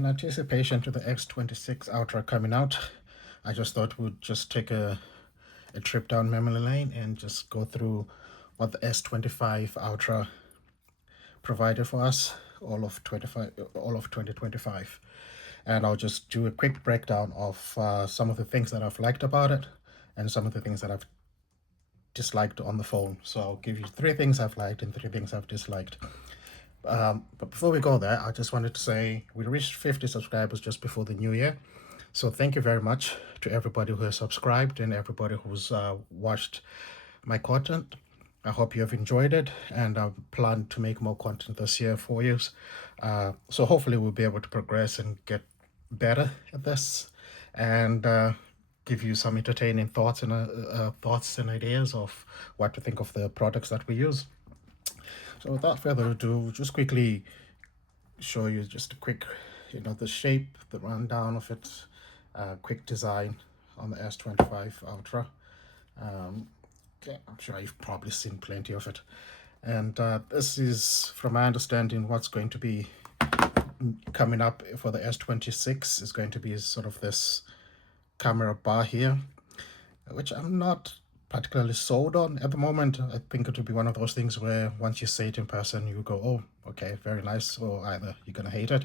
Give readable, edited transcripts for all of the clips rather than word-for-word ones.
in anticipation to the S26 Ultra coming out, I just thought we'd just take a trip down memory lane and just go through what the S25 Ultra provided for us all of 2025. And I'll just do a quick breakdown of some of the things that I've liked about it and some of the things that I've disliked on the phone. So I'll give you 3 things I've liked and 3 things I've disliked. But before we go there, I just wanted to say we reached 50 subscribers just before the new year. So thank you very much to everybody who has subscribed and everybody who's watched my content. I hope you have enjoyed it, and I plan to make more content this year for you. So hopefully we'll be able to progress and get better at this, and give you some entertaining thoughts and ideas of what to think of the products that we use. So without further ado, just quickly show you just a quick, the shape, the rundown of it, quick design on the S25 Ultra. Okay, I'm sure you've probably seen plenty of it. And this is, from my understanding, what's going to be coming up for the S26 is going to be sort of this camera bar here, which I'm not particularly sold on at the moment. I think it would be one of those things where once you see it in person, you go, oh, okay, very nice, or either you're going to hate it.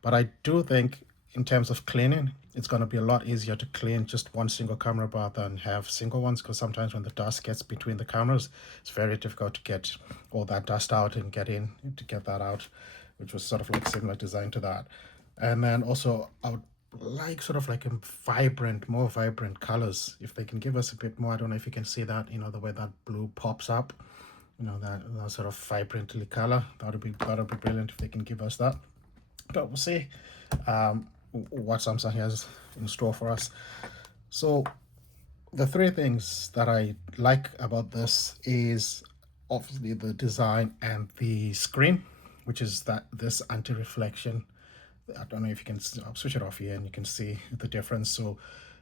But I do think in terms of cleaning, it's going to be a lot easier to clean just one single camera bar than have single ones, because sometimes when the dust gets between the cameras, it's very difficult to get all that dust out and get that out, which was sort of like similar design to that. And then also I would like sort of like more vibrant colors. If they can give us a bit more, I don't know if you can see that, the way that blue pops up, that sort of vibrantly color. That'll be brilliant if they can give us that. But we'll see what Samsung has in store for us. So the 3 things that I like about this is obviously the design and the screen, which is this anti-reflection. I don't know if you can, I'll switch it off here and you can see the difference. So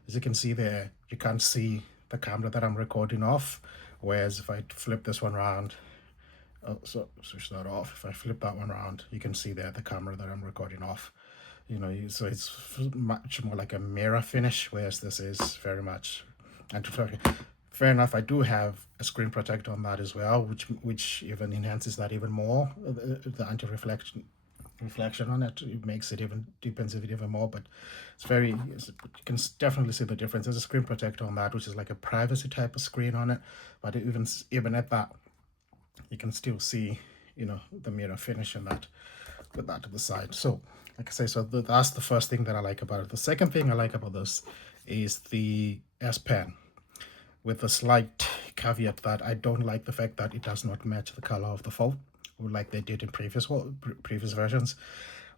as you can see there, you can't see the camera that I'm recording off, whereas if I flip this one around, so switch that off, if I flip that one around, you can see there the camera that I'm recording off. So it's much more like a mirror finish, whereas this is very much anti-reflection. Fair enough, I do have a screen protector on that as well, which even enhances that even more, the anti-reflection on it. It makes it deepens it even more, but you can definitely see the difference. There's a screen protector on that, which is like a privacy type of screen on it, but even at that, you can still see the mirror finish in that, with that to the side. So like I say, so that's the first thing that I like about it. The second thing I like about this is the S Pen, with a slight caveat that I don't like the fact that it does not match the color of the phone, like they did in previous versions,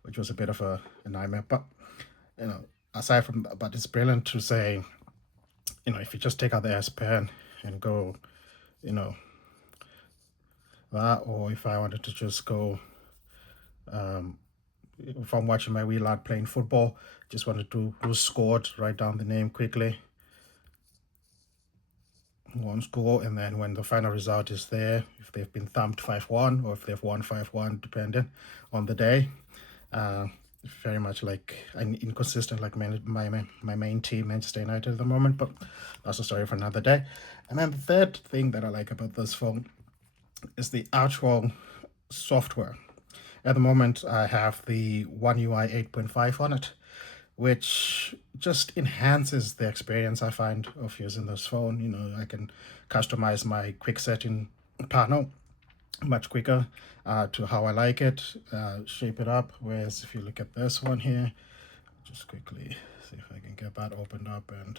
which was a bit of a nightmare. But aside from that, but it's brilliant to say, if you just take out the S Pen and go, that, or if I wanted to just go, if I'm watching my wee lad playing football, just wanted to who scored, write down the name quickly, one score, and then when the final result is there, if they've been thumped 5-1 or if they've won 5-1, depending on the day. Very much like inconsistent, like my main team, Manchester United at the moment, but that's a story for another day. And then the third thing that I like about this phone is the actual software. At the moment, I have the One UI 8.5 on it, which just enhances the experience I find of using this phone. I can customize my quick setting panel much quicker to how I like it, shape it up. Whereas if you look at this one here, just quickly see if I can get that opened up, and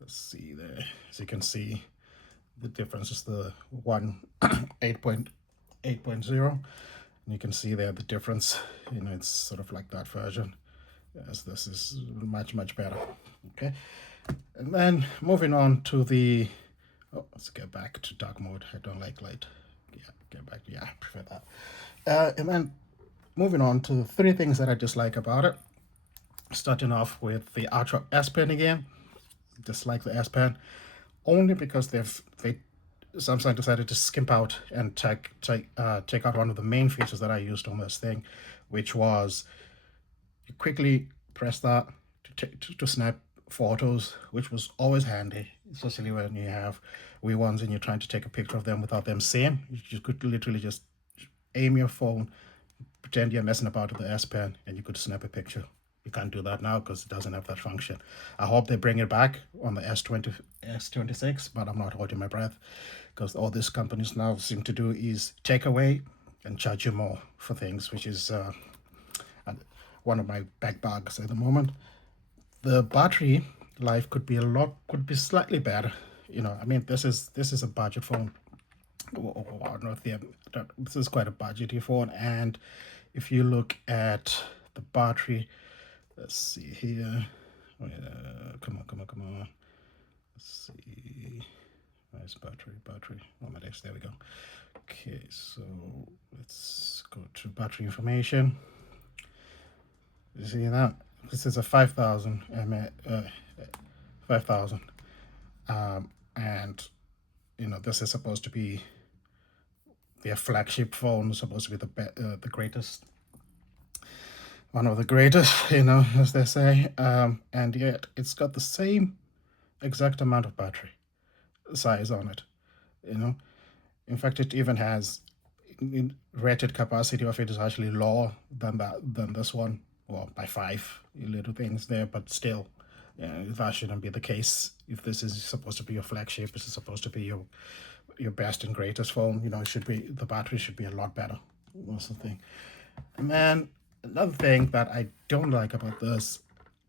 let's see there. As you can see, the difference is the one 8.0, and you can see there the difference. It's sort of like that version. Yes, this is much better. Okay, and then moving on to the let's get back to dark mode. I don't like light. I prefer that. And then moving on to the 3 things that I dislike about it, starting off with the Ultra S Pen again. Dislike the S Pen only because Samsung decided to skimp out and take out one of the main features that I used on this thing, which was you quickly press that to snap photos, which was always handy, especially when you have wee ones and you're trying to take a picture of them without them seeing. You could literally just aim your phone, pretend you're messing about with the S Pen, and you could snap a picture. You can't do that now because it doesn't have that function. I hope they bring it back on the S26, but I'm not holding my breath, because all these companies now seem to do is take away and charge you more for things, which is one of my back bugs at the moment. The battery life could be slightly better. You know, I mean, this is a budget phone. I don't know if this is quite a budgety phone, and if you look at the battery, let's see here. Come on. Let's see. Nice battery. Oh my days, there we go. Okay, so let's go to battery information. You see that? This is a 5,000 5,000, and you know, this is supposed to be their flagship phone, supposed to be the greatest, one of the greatest, you know, as they say, and yet it's got the same exact amount of battery size on it, you know. In fact, it even has rated capacity of it is actually lower than this one, well, by 5 little things there, but still, that shouldn't be the case. If this is supposed to be your flagship, this is supposed to be your best and greatest phone, you know, the battery should be a lot better. That's the thing. And then another thing that I don't like about this,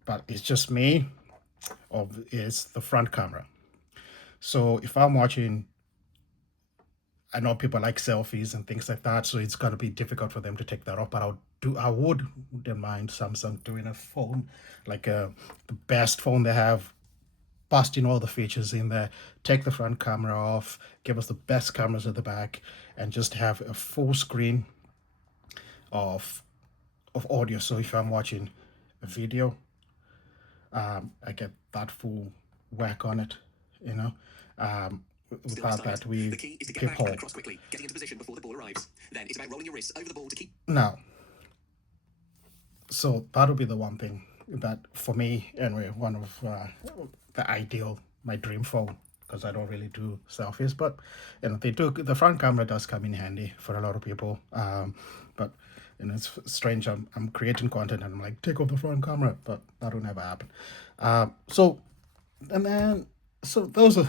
but it's just me, is the front camera. So if I'm watching, I know people like selfies and things like that, so it's gonna be difficult for them to take that off. But I wouldn't mind Samsung doing a phone like the best phone they have, busting all the features in there, take the front camera off, give us the best cameras at the back, and just have a full screen of audio. So if I'm watching a video, I get that full whack on it, you know. Without that, we keep hold. Across quickly, getting into position before the ball arrives. Then it's about rolling your wrists over the ball to keep. Now, so that'll be the one thing that, for me anyway, one of the ideal, my dream phone, because I don't really do selfies, but you know, the front camera does come in handy for a lot of people. But you know, it's strange. I'm creating content and I'm like, take off the front camera, but that will never happen. So those are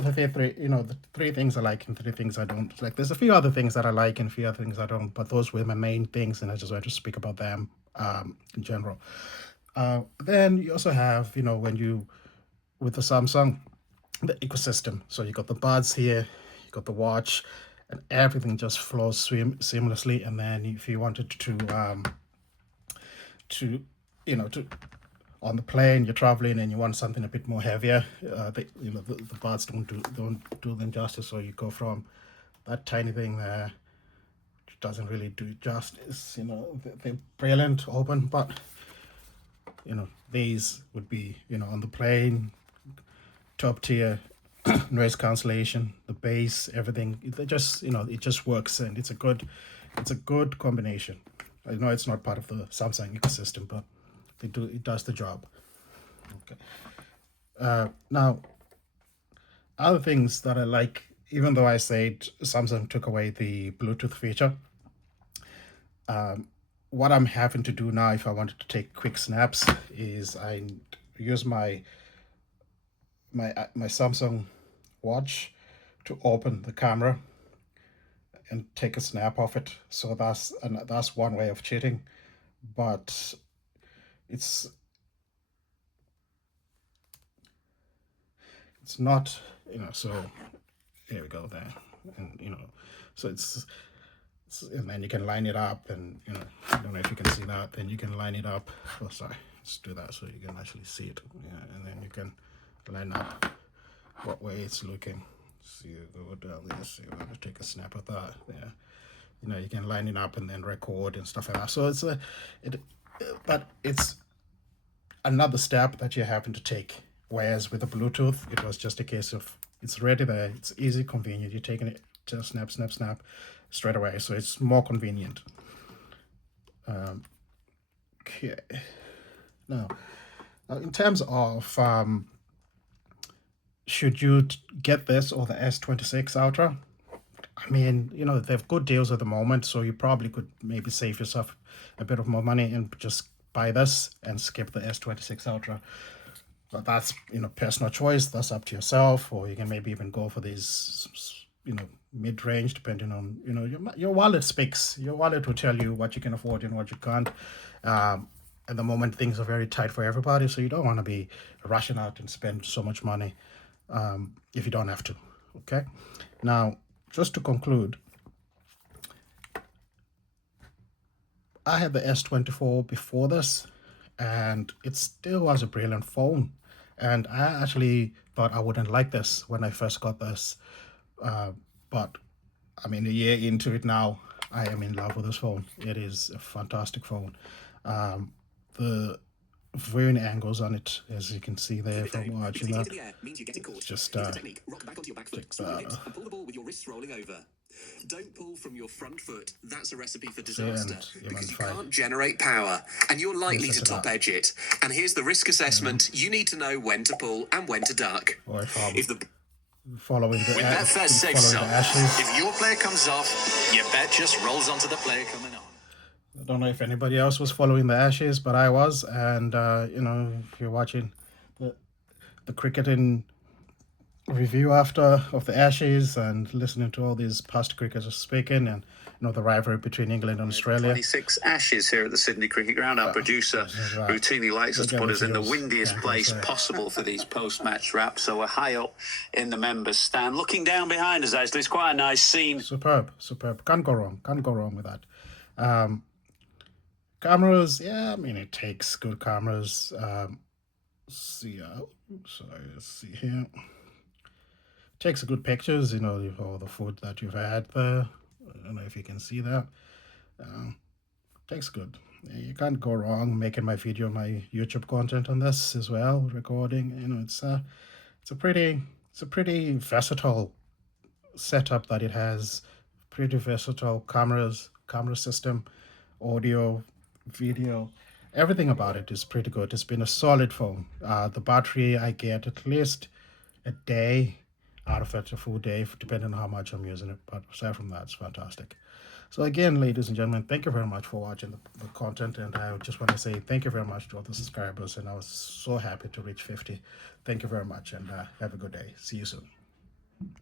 the three, you know, the 3 things I like and 3 things I don't like. There's a few other things that I like and a few other things I don't, but those were my main things, and I just wanted to speak about them in general. Then you also have, you know, with the Samsung, the ecosystem. So you got the buds here, you got the watch, and everything just flows seamlessly. And then if you wanted to you know, on the plane, you're traveling and you want something a bit more heavier, the buds don't do them justice. So you go from that tiny thing there, which doesn't really do justice, you know. They're brilliant open, but you know, these would be, you know, on the plane, top tier noise cancellation, the bass, everything. It just, you know, it just works, and it's a good combination. I know it's not part of the Samsung ecosystem, but it does the job. Okay. Now, other things that I like, even though I said Samsung took away the Bluetooth feature, what I'm having to do now if I wanted to take quick snaps is I use my Samsung watch to open the camera and take a snap of it. So that's one way of cheating, but it's not, you know. So here we go there, and you know, so and then you can line it up, and you know, I don't know if you can see that. Then you can line it up. Oh, sorry, let's do that so you can actually see it. Yeah, and then you can line up what way it's looking. See, go down there. See, I'm gonna take a snap of that. Yeah, you know, you can line it up and then record and stuff like that. So but it's another step that you're having to take. Whereas with the Bluetooth, it was just a case of it's ready there. It's easy, convenient. You're taking it, just snap straight away. So it's more convenient. Okay. Now, in terms of should you get this or the S26 Ultra, I mean, you know, they have good deals at the moment, so you probably could maybe save yourself a bit of more money and just buy this and skip the S26 Ultra. But that's, you know, personal choice. That's up to yourself, or you can maybe even go for these, you know, mid-range, depending on, you know, your wallet speaks. Your wallet will tell you what you can afford and what you can't. At the moment, things are very tight for everybody, so you don't want to be rushing out and spend so much money if you don't have to. Okay. Now, just to conclude, I had the S24 before this, and it still was a brilliant phone. And I actually thought I wouldn't like this when I first got this. But I mean, a year into it now, I am in love with this phone. It is a fantastic phone. The viewing angles on it, as you can see there from watching that, just don't pull from your front foot. That's a recipe for disaster because you can't generate power and you're likely to top edge it. And here's the risk assessment. You need to know when to pull and when to duck. Or if the following the ashes. If your player comes off, your bet just rolls onto the player coming on. I don't know if anybody else was following the ashes, but I was. And you know, if you're watching the cricketing review after of the ashes and listening to all these past cricketers speaking, and you know, the rivalry between England and Australia. 26 ashes here at the Sydney Cricket Ground. Our producer routinely likes us to put us in the windiest place possible for these post-match wraps. So we're high up in the members' stand, looking down behind us. Actually, it's quite a nice scene. Superb. Can't go wrong with that. Cameras, yeah, I mean, it takes good cameras. Let's see here. Takes good pictures, you know, all the food that you've had there. I don't know if you can see that. Takes good. You can't go wrong making my YouTube content on this as well, recording. You know, it's a pretty versatile setup that it has. Pretty versatile camera system, audio, video, everything about it is pretty good. It's been a solid phone. The battery, I get at least a day out of it, a full day, depending on how much I'm using it. But aside from that, it's fantastic. So again, ladies and gentlemen, thank you very much for watching the content. And I just want to say thank you very much to all the subscribers. And I was so happy to reach 50. Thank you very much, and have a good day. See you soon.